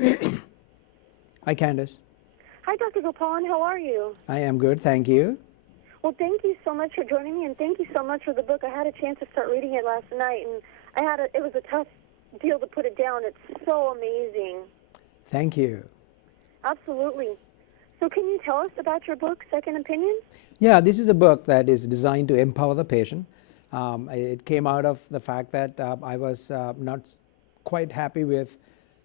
Hi, Candace. Hi, Dr. Gopalan. How are you? I am good, thank you. Well, thank you so much for joining me, and thank you so much for the book. I had a chance to start reading it last night, and it was a tough deal to put it down. It's so amazing. Thank you. Absolutely. So can you tell us about your book, Second Opinions? Yeah, this is a book that is designed to empower the patient. It came out of the fact that I was not quite happy with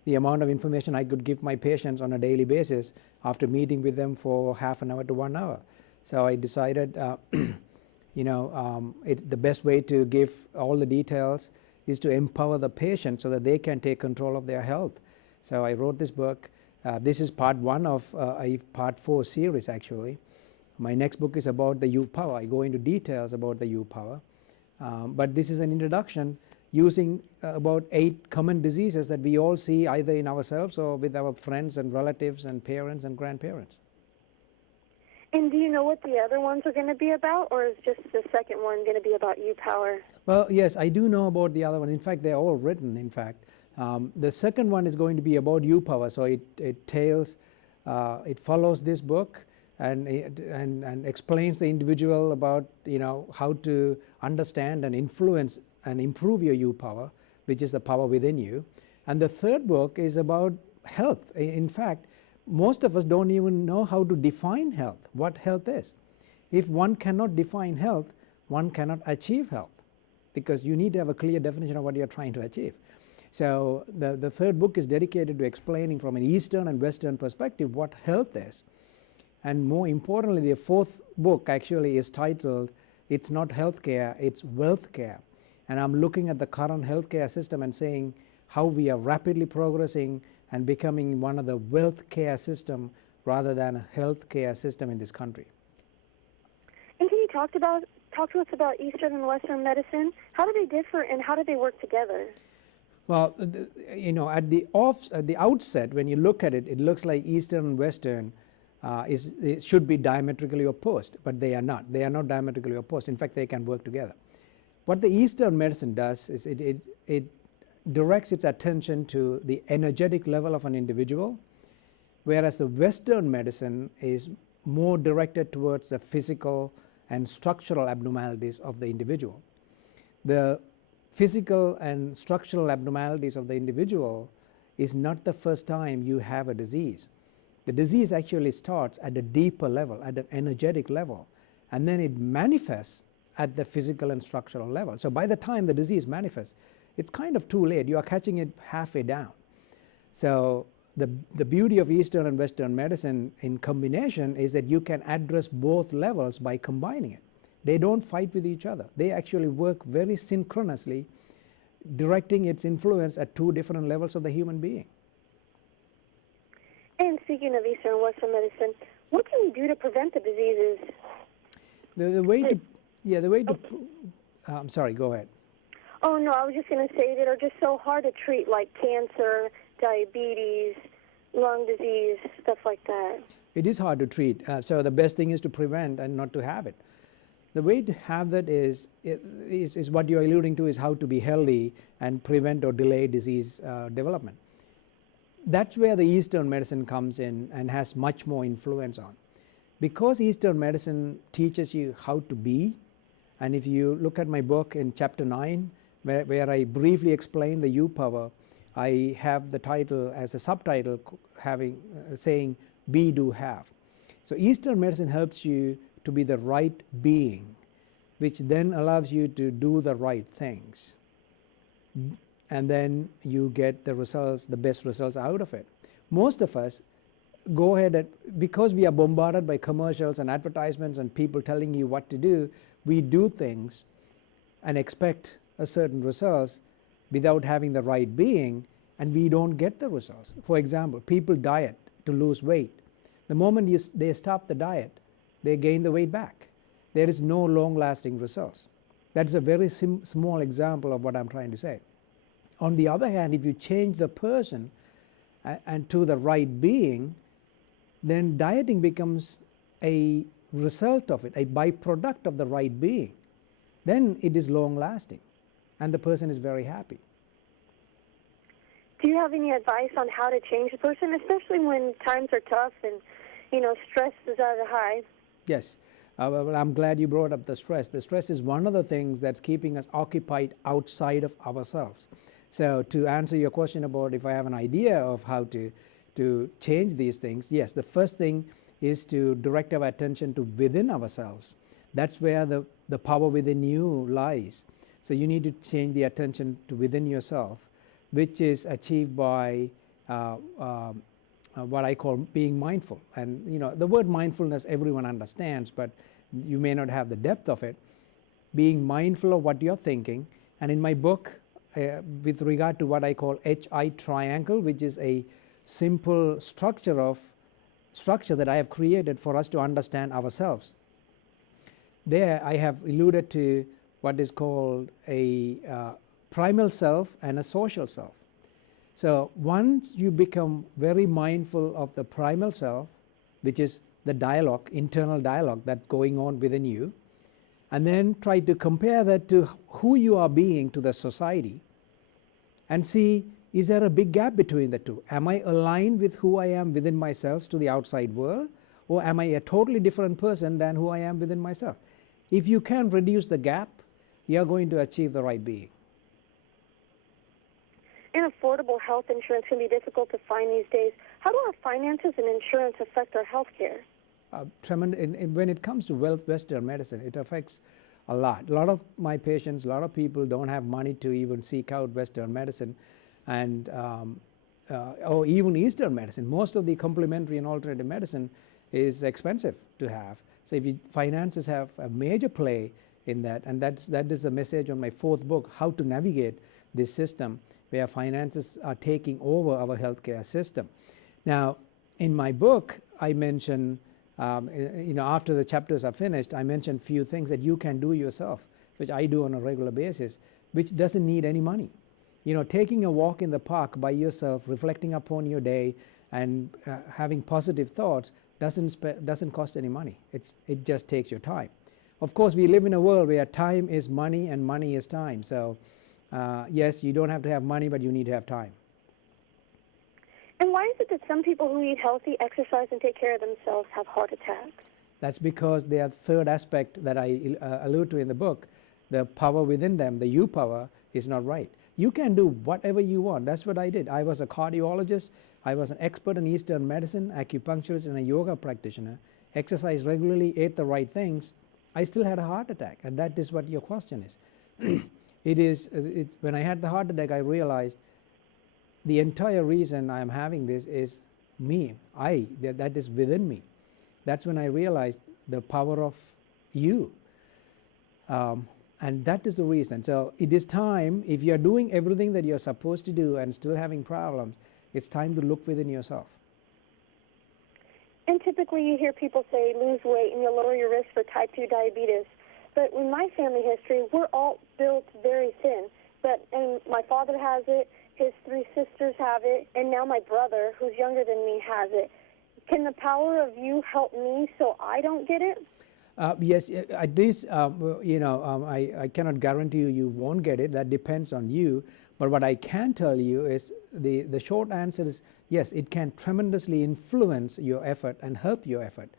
the amount of information I could give my patients on a daily basis after meeting with them for half an hour to 1 hour. So I decided the best way to give all the details is to empower the patient so that they can take control of their health. So I wrote this book. This is part 1 of a part 4 series actually. My next book is about the U power. I go into details about the U power. But this is an introduction using about 8 common diseases that we all see either in ourselves or with our friends and relatives and parents and grandparents. And do you know what the other ones are going to be about, or is just the second one going to be about U power? Well, yes, I do know about the other one. In fact, they're all written, in fact. The second one is going to be about U power, so it follows this book and explains the individual about how to understand and influence and improve your U power, which is the power within you. And the third book is about health. In fact, most of us don't even know how to define health, what health is. If one cannot define health, one cannot achieve health, because you need to have a clear definition of what you're trying to achieve. So the third book is dedicated to explaining from an Eastern and Western perspective what health is. And more importantly, the fourth book actually is titled, It's Not Healthcare, It's Wealth Care. And I'm looking at the current healthcare system and saying how we are rapidly progressing and becoming one of the wealth care system rather than a healthcare system in this country. And can you talk to us about Eastern and Western medicine? How do they differ and how do they work together? Well, at the outset, when you look at it, it looks like Eastern and Western it should be diametrically opposed, but they are not. They are not diametrically opposed. In fact, they can work together. What the Eastern medicine does is it directs its attention to the energetic level of an individual, whereas the Western medicine is more directed towards the physical and structural abnormalities of the individual. The physical and structural abnormalities of the individual is not the first time you have a disease. The disease actually starts at a deeper level, at an energetic level, and then it manifests at the physical and structural level. So by the time the disease manifests, it's kind of too late. You are catching it halfway down. So the beauty of Eastern and Western medicine in combination is that you can address both levels by combining it. They don't fight with each other. They actually work very synchronously, directing its influence at 2 different levels of the human being. And speaking of Eastern and Western medicine, what can we do to prevent the diseases? I'm sorry, go ahead. Oh, no, I was just going to say that are just so hard to treat, like cancer, diabetes, lung disease, stuff like that. It is hard to treat, so the best thing is to prevent and not to have it. The way to have that is what you're alluding to, is how to be healthy and prevent or delay disease development. That's where the Eastern medicine comes in and has much more influence on. Because Eastern medicine teaches you how to be, and if you look at my book in chapter 9, where I briefly explain the U power, I have the title as a subtitle saying be, do, have. So Eastern medicine helps you to be the right being, which then allows you to do the right things. And then you get the results, the best results out of it. Most of us go ahead and, because we are bombarded by commercials and advertisements and people telling you what to do, we do things and expect a certain results without having the right being, and we don't get the results. For example, people diet to lose weight. The moment they stop the diet, they gain the weight back. There is no long-lasting results. That's a very small example of what I'm trying to say. On the other hand, if you change the person and to the right being, then dieting becomes a result of it, a byproduct of the right being. Then it is long lasting and the person is very happy. Do you have any advice on how to change a person, especially when times are tough and, stress is at a high? Yes. Well, I'm glad you brought up the stress. The stress is one of the things that's keeping us occupied outside of ourselves. So to answer your question about if I have an idea of how to change these things, yes, the first thing is to direct our attention to within ourselves. That's where the power within you lies. So you need to change the attention to within yourself, which is achieved by what I call being mindful. And the word mindfulness everyone understands, but you may not have the depth of it. Being mindful of what you're thinking. And in my book, with regard to what I call HI triangle, which is a simple structure that I have created for us to understand ourselves. There I have alluded to what is called a primal self and a social self. So once you become very mindful of the primal self, which is the dialogue, internal dialogue that's going on within you, and then try to compare that to who you are being to the society and see, is there a big gap between the two? Am I aligned with who I am within myself to the outside world, or am I a totally different person than who I am within myself? If you can reduce the gap, you're going to achieve the right being. And affordable health insurance can be difficult to find these days. How do our finances and insurance affect our health care? When it comes to Western medicine, it affects a lot. A lot of my patients, a lot of people don't have money to even seek out Western medicine and or even Eastern medicine. Most of the complementary and alternative medicine is expensive to have. So if finances have a major play in that, and that is the message on my fourth book, How to Navigate This System, where finances are taking over our healthcare system. Now, in my book, I mention, after the chapters are finished, I mention few things that you can do yourself, which I do on a regular basis, which doesn't need any money. Taking a walk in the park by yourself, reflecting upon your day, and having positive thoughts doesn't cost any money. It just takes your time. Of course, we live in a world where time is money and money is time. So, yes, you don't have to have money, but you need to have time. And why is it that some people who eat healthy, exercise, and take care of themselves have heart attacks? That's because their third aspect that I allude to in the book, the power within them, the you power, is not right. You can do whatever you want. That's what I did. I was a cardiologist. I was an expert in Eastern medicine, acupuncturist, and a yoga practitioner. Exercised regularly, ate the right things. I still had a heart attack, and that is what your question is. It's when I had the heart attack, I realized the entire reason I am having this is me, that is within me. That's when I realized the power of you. And that is the reason. So it is time, if you're doing everything that you're supposed to do and still having problems, it's time to look within yourself. And typically you hear people say lose weight and you'll lower your risk for type 2 diabetes. But in my family history, we're all built very thin. And my father has it, his 3 sisters have it, and now my brother, who's younger than me, has it. Can the power of you help me so I don't get it? Yes, at this, I cannot guarantee you won't get it. That depends on you. But what I can tell you is the short answer is yes, it can tremendously influence your effort and help your effort.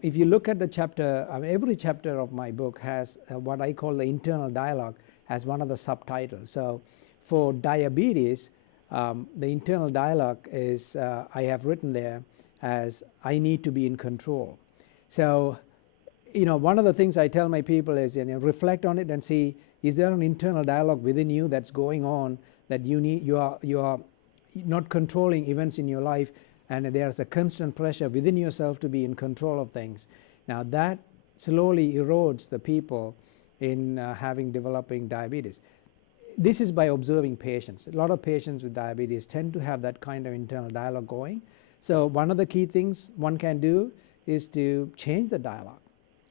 If you look at the chapter, every chapter of my book has what I call the internal dialogue as one of the subtitles. So for diabetes, the internal dialogue is, I have written there as I need to be in control. So, one of the things I tell my people is, reflect on it and see, is there an internal dialogue within you that's going on that you are not controlling events in your life, and there's a constant pressure within yourself to be in control of things. Now that slowly erodes the people in developing diabetes. This is by observing patients. A lot of patients with diabetes tend to have that kind of internal dialogue going. So one of the key things one can do is to change the dialogue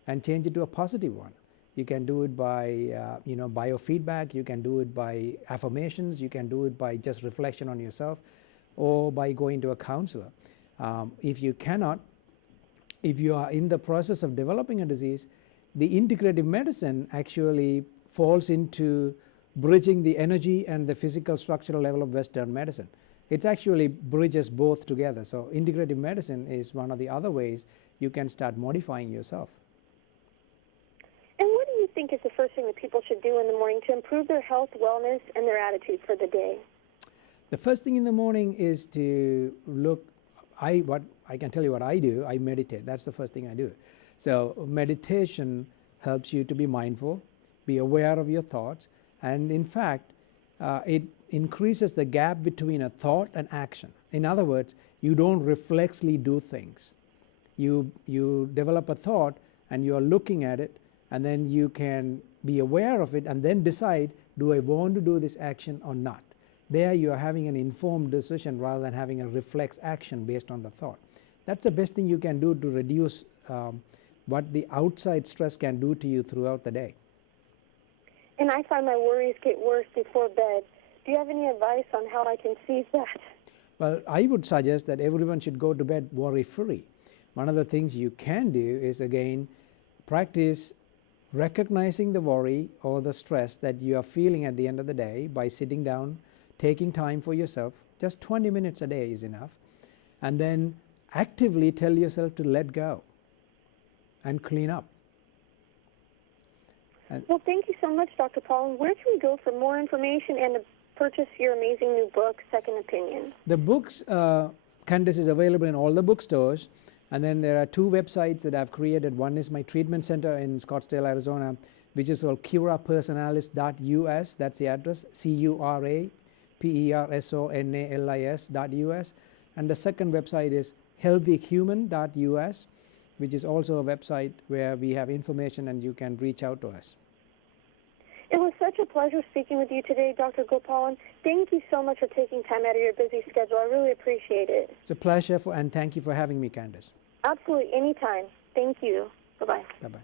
and change it to a positive one. You can do it by biofeedback, you can do it by affirmations, you can do it by just reflection on yourself, or by going to a counselor. If you are in the process of developing a disease, the integrative medicine actually falls into bridging the energy and the physical structural level of Western medicine. It actually bridges both together. So integrative medicine is one of the other ways you can start modifying yourself. And what do you think is the first thing that people should do in the morning to improve their health, wellness, and their attitude for the day? The first thing in the morning is to look, I can tell you what I do. I meditate. That's the first thing I do. So meditation helps you to be mindful, be aware of your thoughts, and in fact, it increases the gap between a thought and action. In other words, you don't reflexively do things. You develop a thought and you are looking at it, and then you can be aware of it and then decide, do I want to do this action or not? There you are having an informed decision rather than having a reflex action based on the thought. That's the best thing you can do to reduce what the outside stress can do to you throughout the day. And I find my worries get worse before bed. Do you have any advice on how I can seize that? Well, I would suggest that everyone should go to bed worry-free. One of the things you can do is, again, practice recognizing the worry or the stress that you are feeling at the end of the day by sitting down, taking time for yourself. Just 20 minutes a day is enough. And then actively tell yourself to let go and clean up. Well, thank you so much, Dr. Paul. Where can we go for more information and to purchase your amazing new book, Second Opinion? The books, Candace, is available in all the bookstores. And then there are two websites that I've created. One is my treatment center in Scottsdale, Arizona, which is called curapersonalis.us. That's the address, curapersonalis.us. And the second website is healthyhuman.us, which is also a website where we have information and you can reach out to us. It was such a pleasure speaking with you today, Dr. Gopalan. Thank you so much for taking time out of your busy schedule. I really appreciate it. It's a pleasure, and thank you for having me, Candace. Absolutely, anytime. Thank you. Bye-bye. Bye-bye.